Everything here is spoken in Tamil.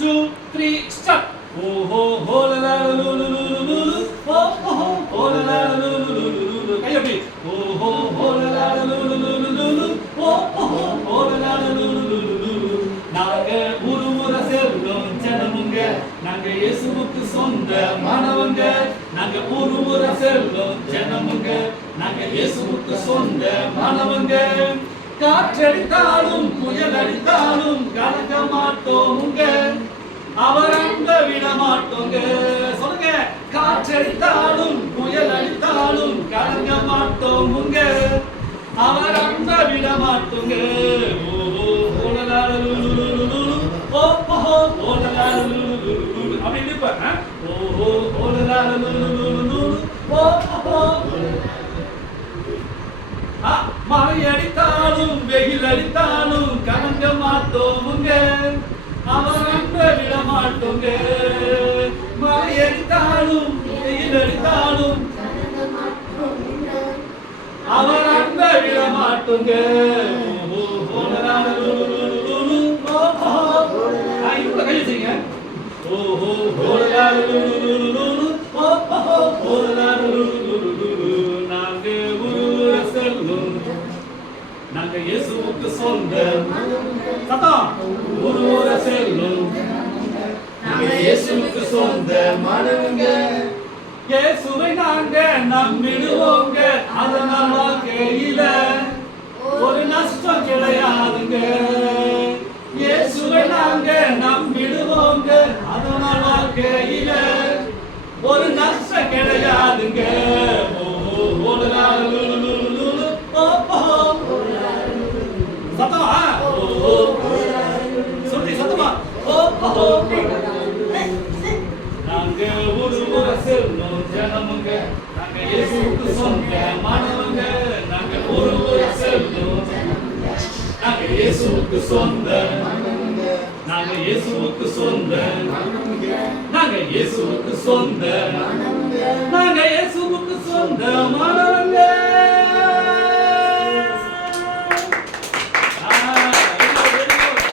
2 3 ஸ்டார்ட். ஓஹோ ஹோலலா லுலுலுலுலு ஓஹோ ஹோலலா லுலுலுலுலு கை அப்படி. ஓஹோ ஹோலலா லுலுலுலுலு ஓஹோ ஹோலலா லுலுலுலுலு. நாங்க முறை செல்லும் ஜனமுங்க, நாங்க இயேசுவுக்கு சொந்த மாணவங்க. நாங்க முறை செல்லும் ஜனமுங்க, நாங்க இயேசுவுக்கு சொந்த மாணவங்க. காற்றடித்தாலும் புயல் அடித்தாலும் கலங்க மாட்டோமுங்க, அவர் அன்ப விட மாட்டோங்க. சொல்லுங்க. காற்றடித்தாலும் புயல் அடித்தாலும் கலங்க மாட்டோமுங்க, அவர் அன்ப விட மாட்டோங்க. ஓஹோ ஓலலாலுலுலுலுலு ஓஹோ ஓலலாலுலுலுலுலு அப்படி நிப்பாங்க. ஓஹோ ஓலலாலுலுலுலுலு ஓஹோ. மழை அடித்தாலும் வெயில் அடித்தாலும் கலங்க மாட்டோமுங்க, அவர் அன்ப விட மாட்டோங்க. மழை அடித்தாலும் வெயில் அடித்தாலும் அவர் அன்ப விட மாட்டோங்க. இவ்வளவு கை வச்சுங்க. ஓஹோ நாங்க ஊரை செல்லும், நாங்க இயேசுவுக்கு சொந்த சத்தம். ஊரை செல்லும், நாங்க இயேசுவுக்கு சொந்த மாணவங்க. இயேசுவை நாங்க நம்பிடுவோங்க, அதனால் வாழ்க்கையில ஒரு நஷ்டம் கிடையாதுங்க. இயேசுவை நாங்க நம்பிடுவோங்க, அதனால் வாழ்க்கையில ஒரு நஷ்டம் கிடையாதுங்க. சத்தமா சொல்லி சத்தமா. நாங்க முறை செல்லும் ஜனமுங்க, நாங்க இயேசுவுக்கு சொந்த மாணவங்க. நாங்க முறை செல்லும், நாங்க இயேசுவுக்கு சொந்த, நாங்க இயேசுவுக்கு சொந்த, நாங்க இயேசுவுக்கு சொந்த, நாங்க இயேசு